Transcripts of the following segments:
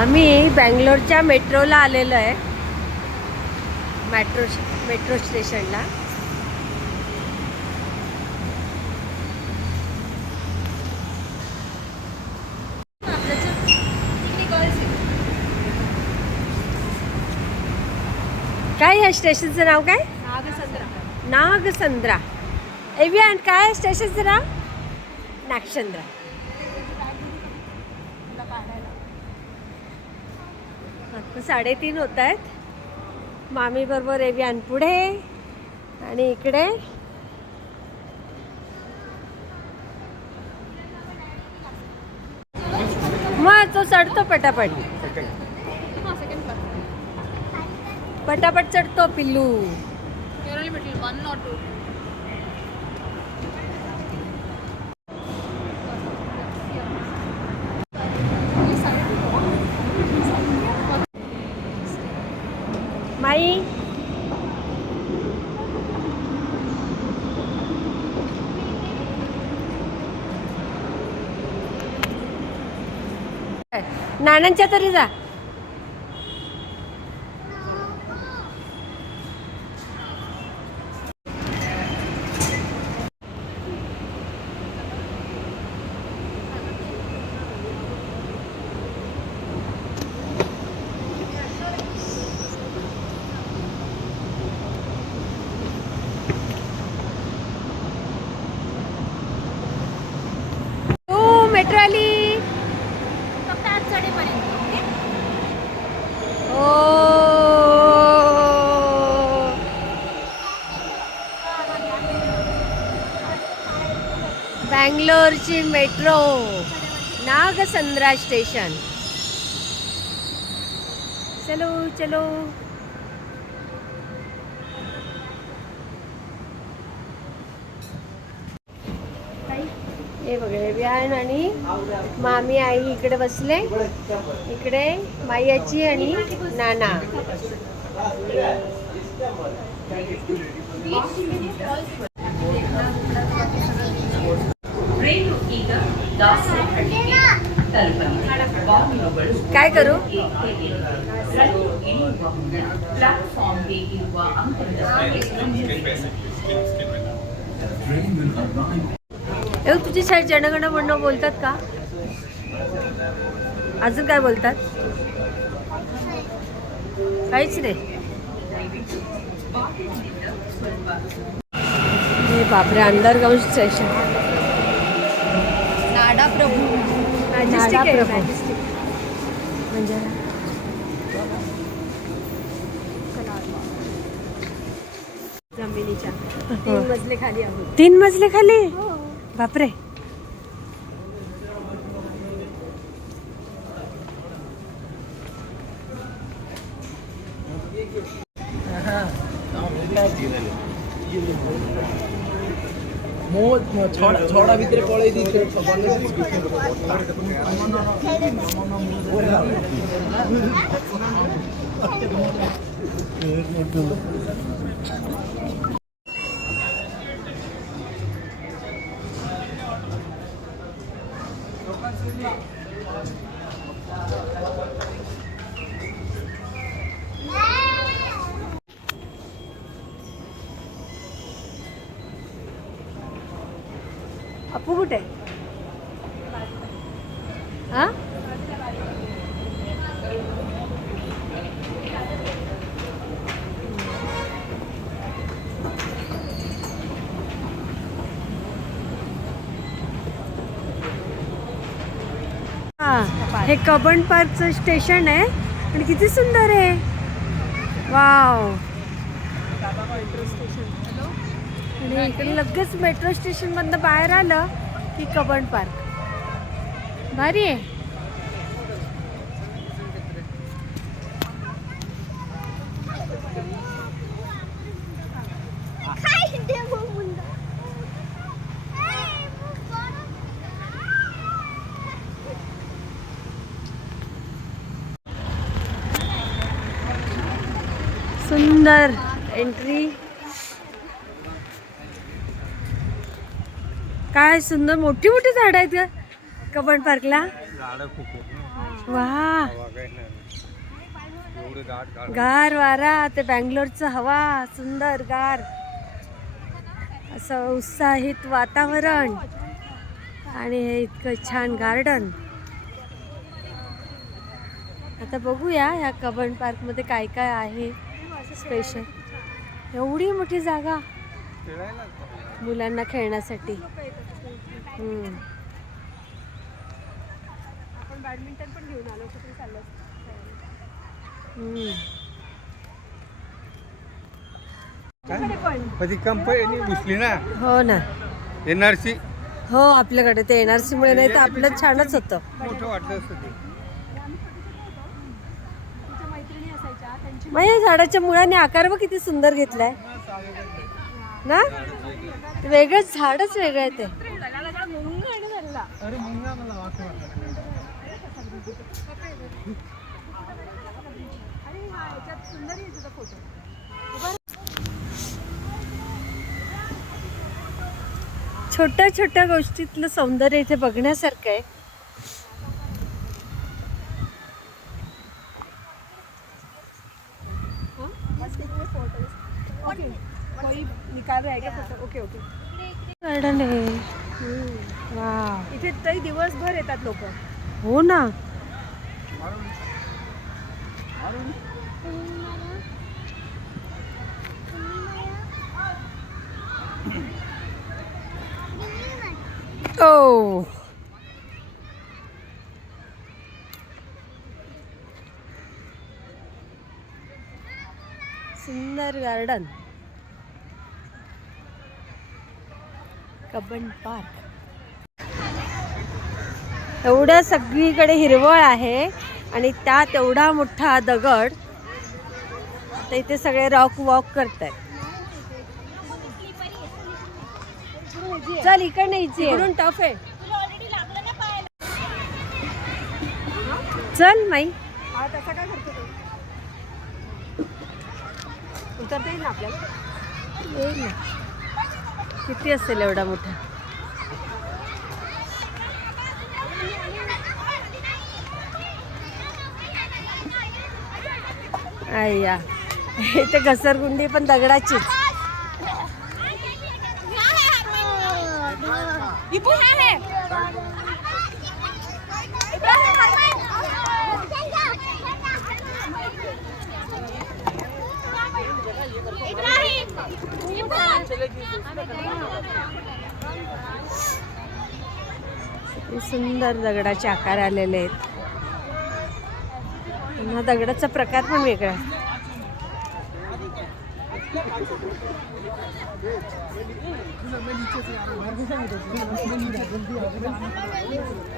आम्ही बँगलोरच्या मेट्रोला आलेलो आहे. मेट्रो मेट्रो स्टेशनला. काय ह्या स्टेशनचं नाव काय? नागसंद्रा. एव्हियन काय स्टेशनचं नाव? नागचंद्रा साडेतीन होत आहेत मामी बरोबर एव्हियन पुढे. आणि इकडे. मग तो चढतो पटापट. पटापट चढतो पिल्लू. वन नानांच्या तरी जा हो मेट्रो आली फक्त आज चढेपर्यंत ओ बँगलोरची मेट्रो नागसंद्रा स्टेशन. चलो चलो. हे बघा व्यान आणि मामी आई इकडे बसले. इकडे मायाची आणि नाना. काय करू तुझी शाळेत जनगण म्हणणं बोलतात का? अजून काय बोलतात? काहीच नाही. बापरे अंडरग्राउंड स्टेशन नाडा प्रभू. नाडा प्रभू. म्हणजे? जमिनीच्या. हो. तीन मजले खाली आहोत. तीन मजले खाली? बापरे. ছটা ভিতরে পড়াই দিচ্ছে कबन पार्कचं स्टेशन आहे. आणि किती सुंदर आहे. वाव. आणि इकडे लगेच मेट्रो स्टेशन मधनं बाहेर आलं की कबन पार्क. भारी आहे. सुंदर एंट्री काय सुंदर मोठी मोठी झाड आहेत का कबन पार्कला. वा. गार वारा ते बँगलोरचं हवा सुंदर गार. असं उत्साहित वातावरण. आणि हे इतकं छान गार्डन. आता बघूया ह्या कबन पार्कमध्ये काय काय आहे. स्पेशल एवढी मोठी जागा. मुलांना खेळण्यासाठी. घुसली ना? हो ना. N R C? हो आपल्याकडे. ते एन आर मुळे नाही तर आपलं छानच होतं. मोठं वाटलं असतं ते मग या झाडाच्या मुळाने आकार बघ किती सुंदर घेतलाय. ना? ते वेगळंच झाडच वेगळं आहे ते. छोट्या छोट्या गोष्टीतलं सौंदर्य इथे बघण्यासारखं आहे. गार्डन आहे. वा इथे तरी दिवसभर येतात लोक. हो ना. ओ. सुंदर गार्डन कबन पार्क. एवढं सगळीकडे हिरवळ आहे आणि त्यात एवढा मोठा दगड आता इथे सगळे रॉक वॉक करताय चल इकडे इथे इकडून टफ आहे. चल माई. तसा काय करतो तो? उतरता येईल ना आपल्याला? येईल ना. किती असेल एवढा मोठा? अय्या इथे घसरगुंडी पण दगडाचीच. किती सुंदर दगडाचे आकार आलेले आहेत. पुन्हा दगडाचा प्रकार पण वेगळा.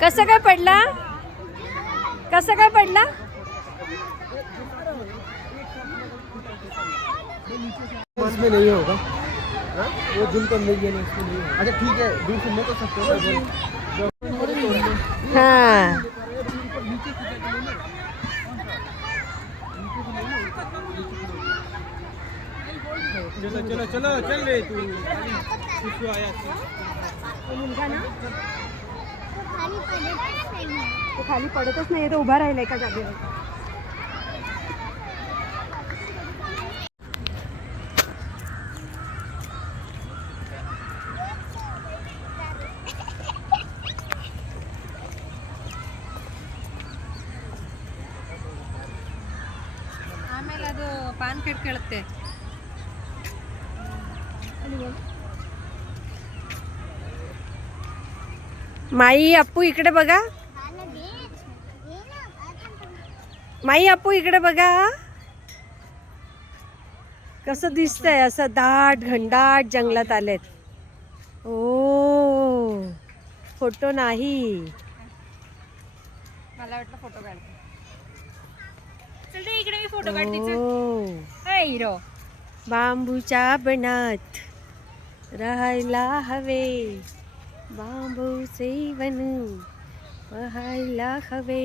कसं काय पडला? कसं काय पडला? बस में नहीं होगा. वो जिम कर लेंगे ना उसमें नहीं होगा। अच्छा ठीक है दूर सुनने तो सकते हो हा। चलो चलो चलो चल रे तू। शिशु आया। तो मुलगा ना तो खाली पडतच नाही तो उभा राहिला एका जागेवर. काय लागते माई अप्पू इकडे बघा माई अप्पू इकडे बघा कसं दिसतंय असं दाट घंडाट जंगलात आलेत ओ फोटो नाही मला वाटलं फोटो काढतो फोटो हिरो. बांबूच्या बनात राहायला हवे. बांबू सेवन पाहायला हवे.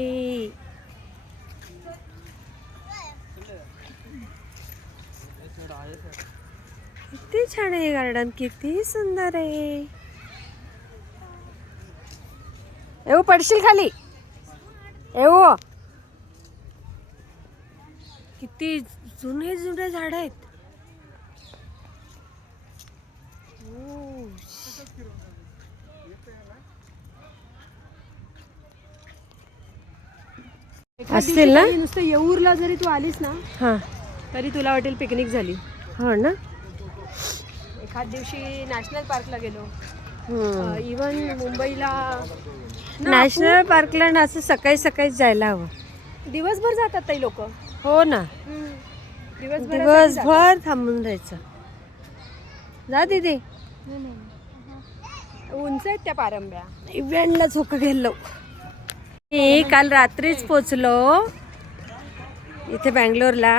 किती छान आहे गार्डन किती सुंदर आहे. येऊ पडशील खाली. येऊ. किती जुने जुने झाड आहेत. असतील ना? नुसतं येऊरला जरी तू आलीस ना हा. तरी तुला वाटेल पिकनिक झाली. हो ना? एखाद दिवशी नॅशनल पार्कला गेलो. इवन मुंबईला नॅशनल पार्कला ना असं सकाळी सकाळी जायला हवं. दिवसभर जातात ताई लोक. हो ना. दिवसभर दिवसभर थांबून राहायचं. जा तिथे उंच आहेत त्या पारंब्या. इव्हेंटला झोक गेलो. मी काल रात्रीच पोचलो. इथे बँगलोरला.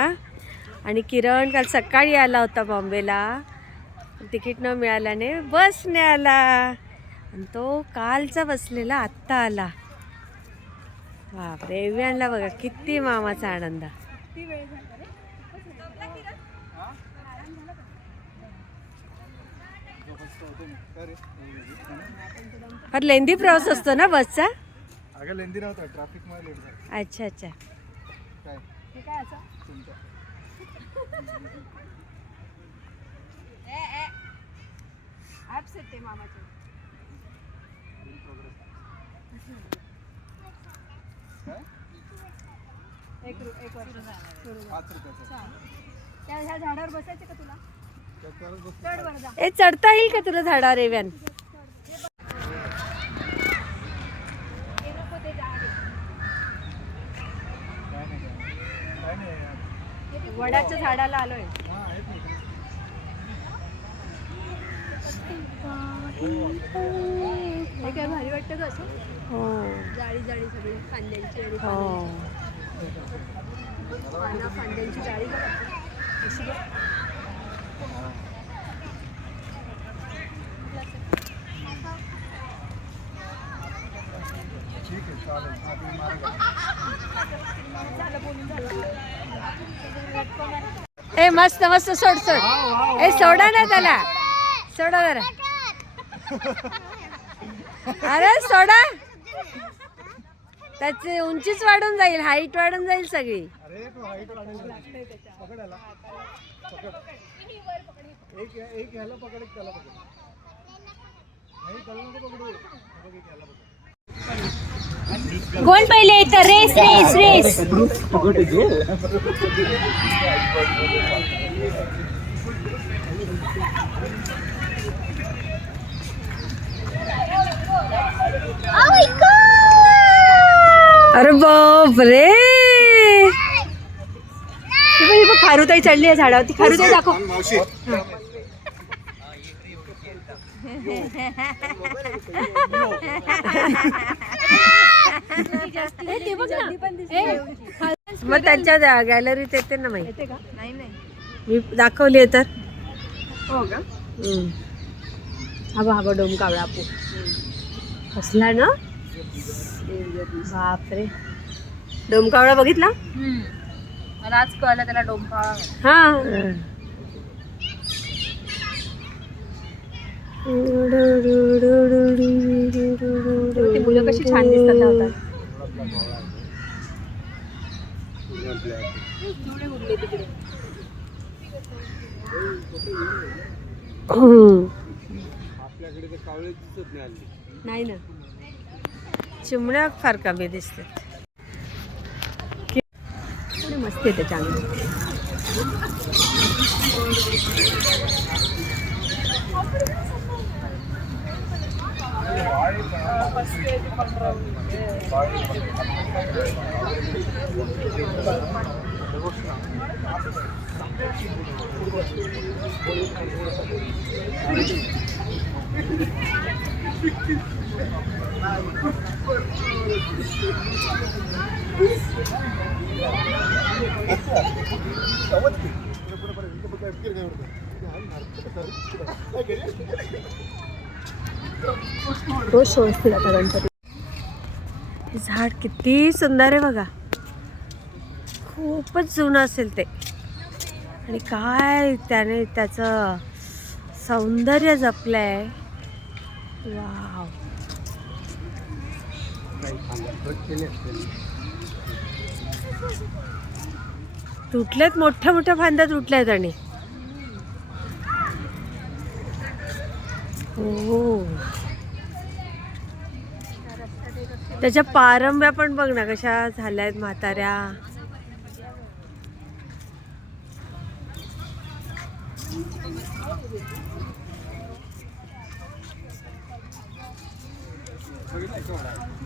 आणि किरण काल सकाळी आला होता बॉम्बेला. तिकीट न मिळाल्याने बसने आला. आणि तो कालचा बसलेला आत्ता आला. बापरे इव्हेंटला बघा किती मामाचा आनंद. फार लेंदी प्रवास असतो ना बसचा? अगं लेंदी नव्हता ट्रॅफिकमध्ये लेट झालं. अच्छा अच्छा. काय? हे काय असं? तुमचं. आहेत ते मामाचे. काय? एक रु- एक वर्ष. सुरू झालं. पाच रुपयाचं. त्या ह्या झाडावर बसायचे का तुला? त्याच्यावरच बसतो. चढ बरं जा. ए चढता येईल का तुला झाडावर एव्यान हे नको ते झाड. आहे. काय नाही काय. काय नाही. यार. वडाच्या झाडाला आलोय. हा आहेत ना हे काय भारी वाटतं का असं? हो. जाळी जाळी सगळी फांद्यांची आणि हो. पानं- फांद्यांची. ठीक आहे चालेल. ए मस्त मस्त सोड सोड ए सोडा ना त्याला सोडा जरा अरे सोडा त्याची उंचीच वाढून जाईल हाईट वाढून जाईल सगळी. कोण पहिले येतं रेस रेस रेस. अरे बाप रे. खारुताई चढली आहे झाडावरती. खारुताई दाखव. मावशी ते बघ ना. मग त्यांच्या गॅलरीत येते ना माहिती येते का? नाही नाही. मी दाखवली तर. हो. हा बघ हा बघ डोम कावळा आपू कसला ना? बापरे. डोम कावळा बघितला मला आज कळलं त्याला डोंकाळा हा. ती मुलं कशी छान दिसतात. आपल्याकडे नाही ना. चिमण्या फार कमी दिसतात. थोडी मस्ती आहे तो शो असतील आता गणपती. झाड किती सुंदर आहे बघा. खूपच जुनं असेल ते. आणि काय त्याने त्याचं सौंदर्य जपलं आहे वाव. तुटल्यात मोठ्या मोठ्या फांद्या तुटल्यात आणि. हो. त्याच्या पारंब्या पण बघ ना कशा झाल्यात म्हाताऱ्या.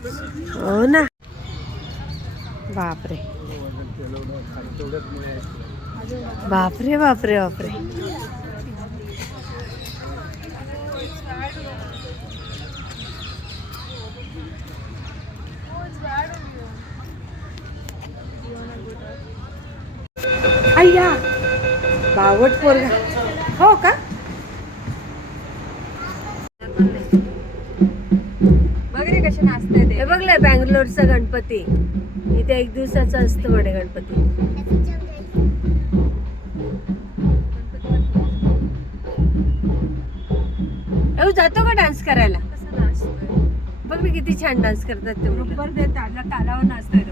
हो ना. बापरे. बापरे बापरे बापरे. अय्या बावट पोरगा. हो का? आहे बँगलोरचा गणपती. इथे एक दिवसाचा असतो म्हणे गणपती. एव जातो का डान्स करायला? बघ मी किती छान डान्स करतात ते बरोबर तालावर नाचतोय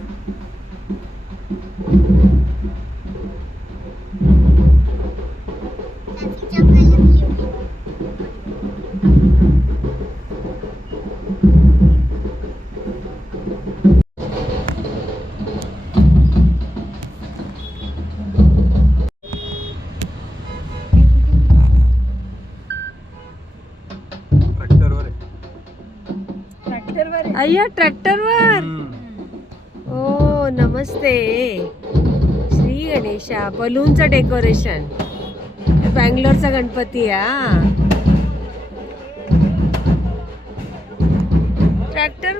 ट्रॅक्टरवर अय्या ट्रॅक्टरवर? ओ नमस्ते. श्री गणेशा बलूनचं डेकोरेशन. बँगलोरचा गणपती हा. ट्रॅक्टर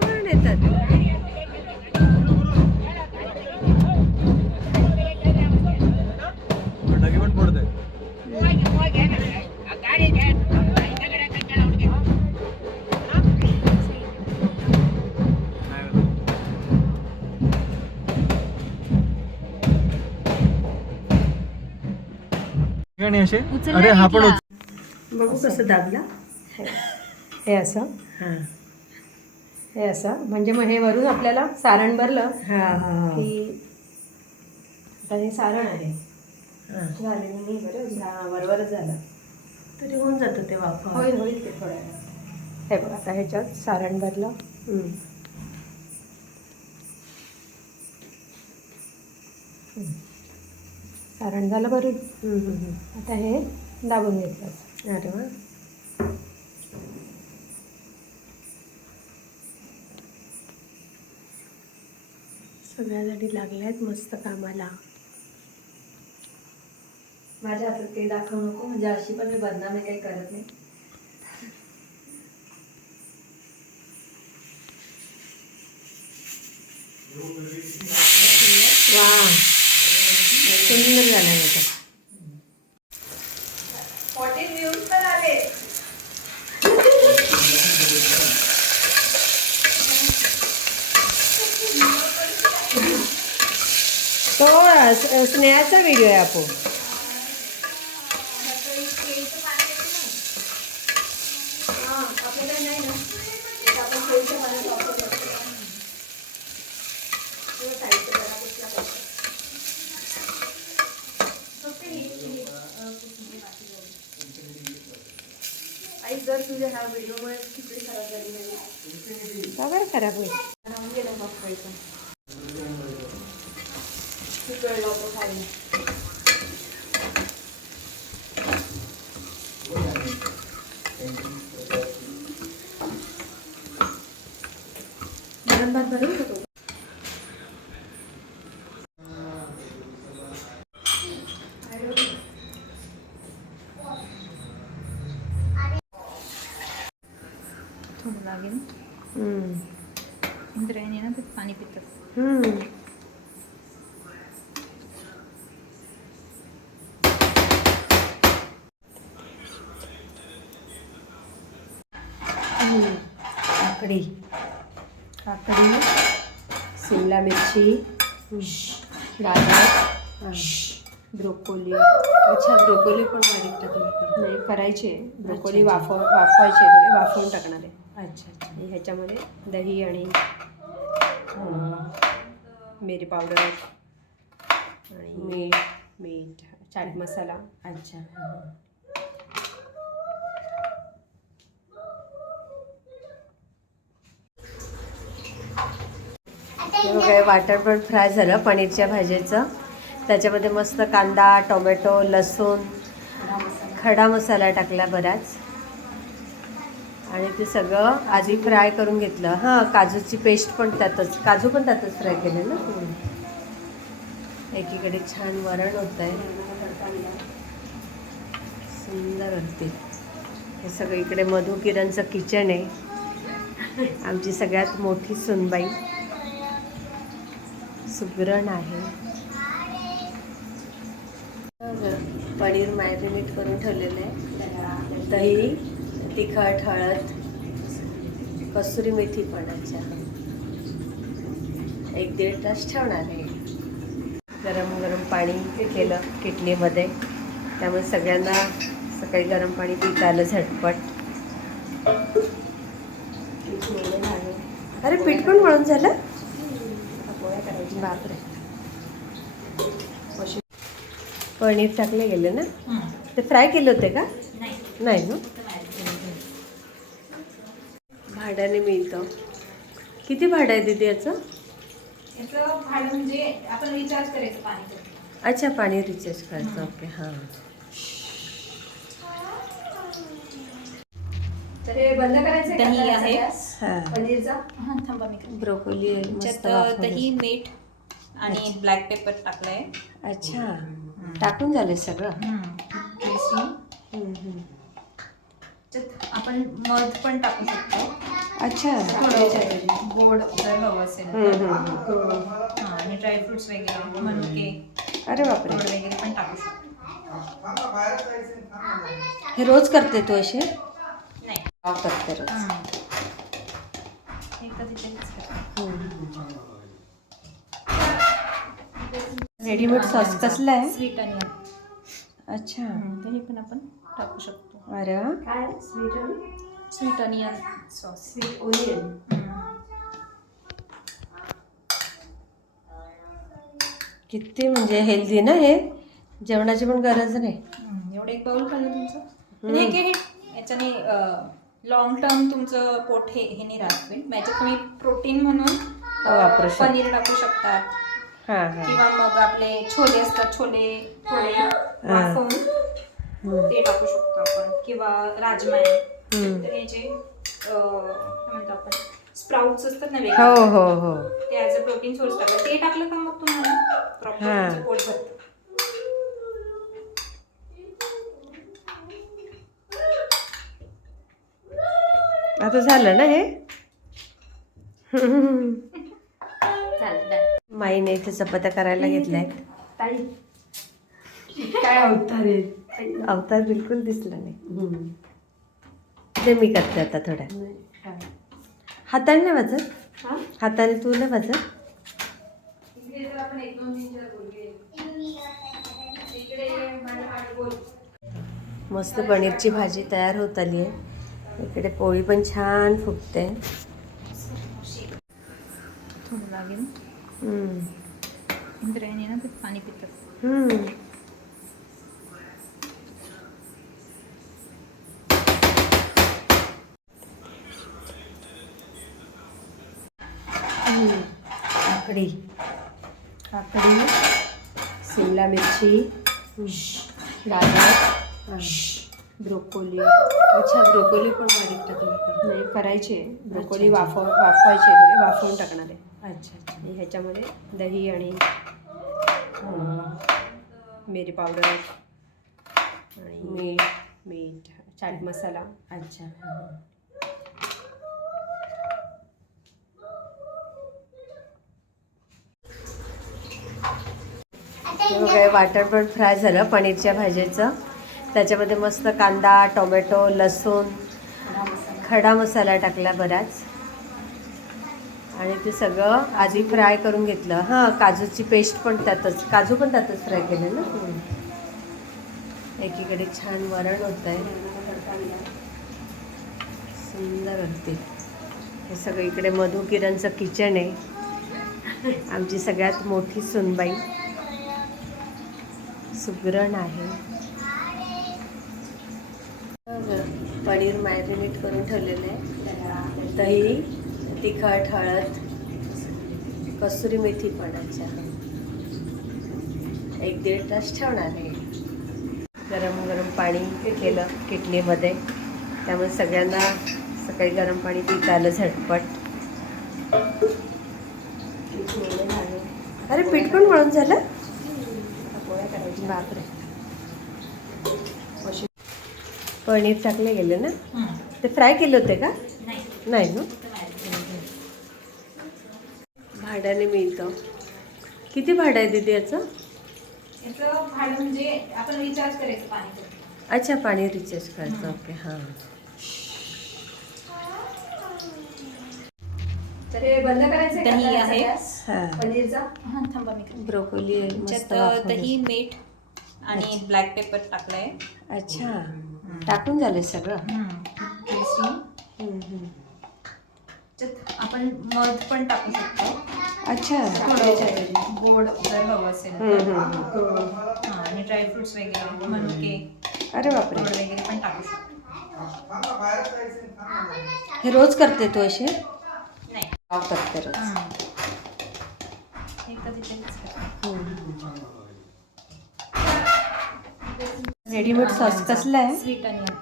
ठिकाणी असे? अरे हा पण बघू कसं दाबला. हे. असं. हां. असं. म्हणजे मग हे वरून आपल्याला सारण भरलं हां हां की आता हे सारण आहे. झालेलं नाही बरं? बरोबरच झालं. तरी होऊन जातं ते वापर होईल होईल ते थोड्या. हे बघ आता ह्याच्यात सारण भरलं. हम्म. सारण झालं हम्म. आता हे दाबून घेतलं. अरे वा. सगळ्या जणी लागल्या आहेत मस्त कामाला. माझ्या हातात ते दाखवू नको म्हणजे अशी पण मी बदनामी काही करत नाही. वा. सुंदर झालं आहे तो. स्नेहाचा व्हिडिओ आहे आपण आई जर तुझ्या ह्या व्हिडिओमुळे खिचडी खराब झाली नाही का बरं खराब होईल राहून गेलं बघायचं खूप वेळ लागतो खायला वरण भात भरून का तो? थोडं लागेल हम्म. इंद्रायणी ना ते पाणी पितात हम्म. हम्म. काकडी काकडी शिमला मिरची गाजर ब्रोकोली अच्छा ब्रोकोली पण बारीक टाकली. नाही करायची. आहे ब्रोकोली अच्छा. वाफव वाफवायची आहे. अच्छा अच्छा. आणि ह्याच्यामध्ये दही आणि मिरी पावडर आणि मीठ. चाट मसाला. अच्छा. हे बघा वाटरबर्ड फ्राय झालं पनीरच्या भाजीचं त्याच्यामध्ये मस्त कांदा टोमॅटो लसूण खडा मसाला टाकला बराच. आणि ते सगळं आधी फ्राय करून घेतलं. हां काजूची पेस्ट पण त्यातच काजू पण त्यातच फ्राय केलं ना? एकीकडे छान वरण होत आहे सुंदर होते. हे सगळं इकडे मधुकिरणचं किचन आहे. आमची सगळ्यात मोठी सुनबाई. सुगरण आहे. पनीर मॅरिनेट करून ठेवलेलं आहे. दही तिखट हळद कसुरी मेथी पण अच्छा एक दीड तास ठेवणार आहे. गरम गरम पाणी केलं किटलीमध्ये त्यामुळे सगळ्यांना सकाळी गरम पाणी पिता आलं झटपट. अरे पीठ पण मळून झालं? बापरे. पनीर टाकले गेले ना? ते फ्राय केले होते का? नाही ना? भाड्याने मिळतं. किती भाडं आहे दीदी याचं? याचं भाडं म्हणजे आपण रिचार्ज करायचं पाणी अच्छा पाणी रिचार्ज करायचं. ओके हां. तर हे बंद करायचं दही आहे. हां. पनीरचा? हां थांबा मी करते. ब्रोकोली मस्त त्याच्यात वाफवलं. दही मीठ आणि ब्लॅक पेपर टाकलंय. अच्छा. टाकून झाले सगळं? बेसन. हम्म, हम्म. त्याच्यात आपण मध पण टाकू शकतो. अच्छा. थोडं गोड जर हवं असेल तर. हां आणि ड्रायफ्रुट्स वगैरे मनुके अरे बापरे. गोड वगैरे पण टाकू शकतो. हे रोज करते तू असे? नाही. पाव करते रोज. हां. हे करते. रेडीमेड सॉस कसला आहे? स्वीट आणि अच्छा. तर हे पण आपण टाकू शकतो. अरे वा. काय? स्वीट आणि sweet onion sauce sweet onion किती म्हणजे हेल्दी ना हे? जेवणाची पण गरज नाही. एवढं एक बाउल खाल्लं तुमचं? आणि हे हे याच्याने लॉंग टर्म तुमचं पोट हे हे नाही राहत याच्यात तुम्ही प्रोटीन म्हणून वापरू. पनीर टाकू शकतात किंवा मग आपले छोले असतात छोले थोडे वाफवून ते टाकू शकतो आपण. किंवा राजमा आहे. हम्म. तर याचे अं, काय म्हणतो आपण स्प्राउट्स असतात ना हो वेगळे. हो हो ते ॲज अ प्रोटीन सोर्स टाकलं ते टाकलं का मग तुम्हाला? प्रॉपर हां. तुमचं पोट भरतं. आता झालं ना हे? चालेल माईने इथे चपात्या करायला घेतल्या ताई. काय अवतार आहे? अवतार बिलकुल दिसला नाही. ते मी करते आता थोड्या? हाताने नाही वाजत? हाताने तू नाही वाजत? मस्त पनीरची भाजी तयार होत आली आहे. इकडे पोळी पण छान फुगते. थोडं लागेल. इंद्रायणी ना पाणी पितात हम्म. हम्म. काकडी काकडी शिमला मिरची गाजर ब्रोकोली अच्छा ब्रोकोली पण बारीक टाकली का? नाही करायचे ब्रोकोली अच्छा, वाफव वाफवायचे थोडे वाफवून टाकणार आहे अच्छा अच्छा आणि ह्याच्यामध्ये दही आणि मिरी पावडर आणि मीठ मीठ चाट मसाला अच्छा हां. वाटण पण फ्राय झालं पनीरच्या भाजीचं. त्याच्यामध्ये मस्त कांदा टोमॅटो लसूण खडा मसाला टाकला बराच. आणि ते सगळं आधी फ्राय करून घेतलं. हां काजूची पेस्ट पण त्यातच काजू पण त्यातच फ्राय केलं ना एकीकडे छान वरण होत आहे सुंदर होते. हे सगळं इकडे मधुकिरणचं किचन आहे. आमची सगळ्यात मोठी सुनबाई. सुगरण आहे. पनीर मॅरिनेट करून ठेवलेलं आहे. दही तिखट हळद कसुरी मेथी पण एक दीड तास ठेवणार आहे. गरम गरम पाणी केलं किटलीमध्ये. त्यामुळे सगळ्यांना सकाळी गरम पाणी पिता आलं झटपट. अरे पीठ पण वळून झालं? बापरे. अशी- पनीर टाकले गेले ना? ते फ्राय केले होते का? नाही. ना? भाड्याने मिळतं. किती भाडं आहे दीदी याचं? याचं भाडं म्हणजे आपण रिचार्ज करायचं पाणी अच्छा पाणी रिचार्ज करायचं. ओके हां. तर हे बंद करायचं दही आहे. हां. पनीरचा? हां थांबा मी करते. ब्रोकोली मस्त. दही मीठ आणि ब्लॅक पेपर टाकलंय. अच्छा. टाकून झालं सगळं? तुळसी हम्म, हम्म. त्याच्यात आपण मध पण टाकू शकतो. अच्छा. गोड जर हवं असेल हम्म, तर. हम्म, हां आणि ड्रायफ्रुट्स वगैरे मनुके अरे बापरे. गोड वगैरे पण टाकू शकतो. हे रोज करते तू असे? नाही. करते रोज. हं. हे कधीतरीच करते. रेडीमेड सॉस कसला आहे? स्वीट अनियन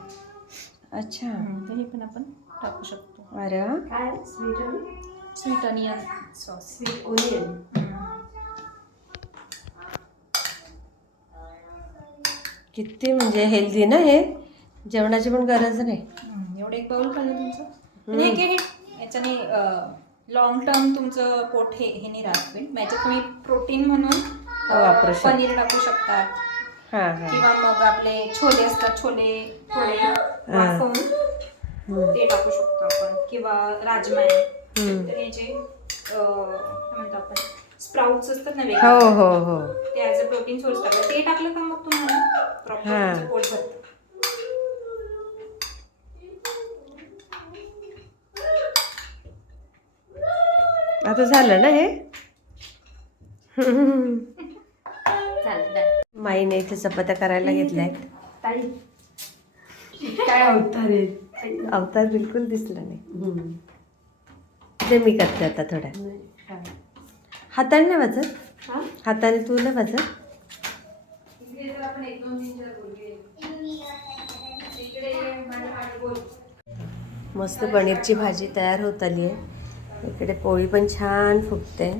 अच्छा. तर हे पण आपण टाकू शकतो. अरे. काय? स्वीट आणि sweet onion sauce sweet onion किती म्हणजे हेल्दी ना हे? जेवणाची पण गरज नाही. एवढं एक बाउल खाल्लं तुमचं? आणि हे घे हे. याच्याने लॉंग टर्म तुमचं पोट हे हे नाही राहत. पण याच्यात तुम्ही प्रोटीन म्हणून अं, वापरू शकता. पनीर टाकू शकतात. किंवा मग आपले छोले असतात छोले थोडे वाफवून ते टाकू शकतो आपण. किंवा राजमा आहे. हम्म. तर अं, काय म्हणतो आपण स्प्राउट्स असतात ना हो वेगळे. हो हो ते ॲज अ प्रोटीन सोर्स टाकलं ते टाकलं का मग तुम्हाला? प्रॉपर हा. तुमचं पोट भरतं. आता झालं ना हे. माईने इथे चपात्या करायला घेतल्या आहेत ताई. काय अवतार आहे अवतार बिलकुल दिसला नाही. ते मी करते आता थोड्या. हाताने नाही वाजत? हा? हाताने तू नाही वाजत? मस्त पनीरची भाजी तयार होत आली आहे इकडे पोळी पण छान फुगते.